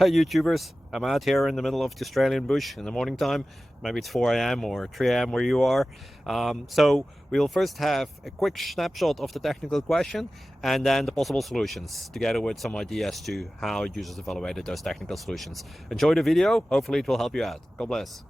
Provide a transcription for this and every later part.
Hi YouTubers, I'm out here in the middle of the Australian bush in the morning time. Maybe it's 4 a.m. or 3 a.m. where you are. So we'll first have a quick snapshot of the technical question and then the possible solutions, together with some ideas to how users evaluated those technical solutions. Enjoy the video, hopefully it will help you out. God bless.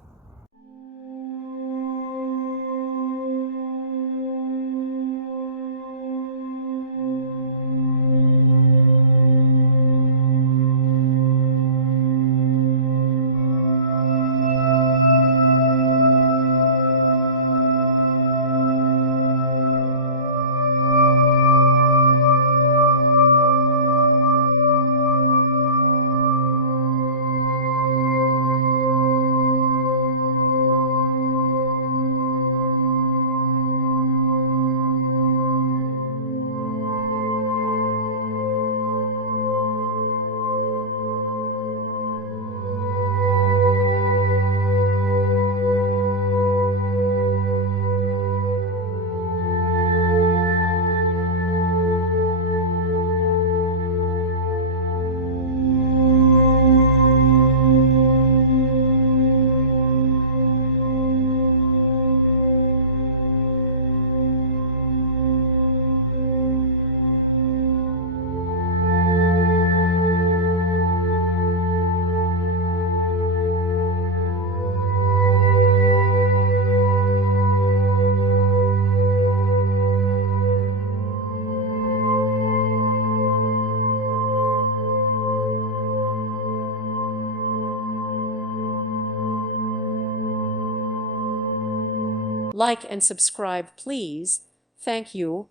Like and subscribe, please. Thank you.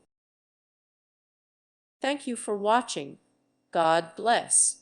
Thank you for watching. God bless.